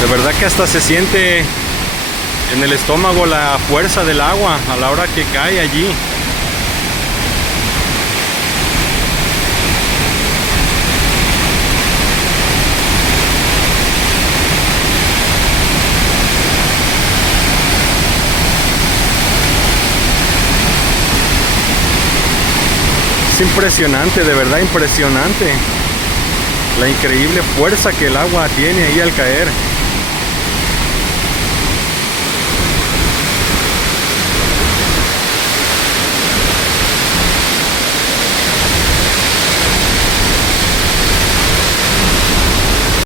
De verdad que hasta se siente en el estómago la fuerza del agua a la hora que cae allí. Es impresionante, de verdad impresionante. La increíble fuerza que el agua tiene ahí al caer.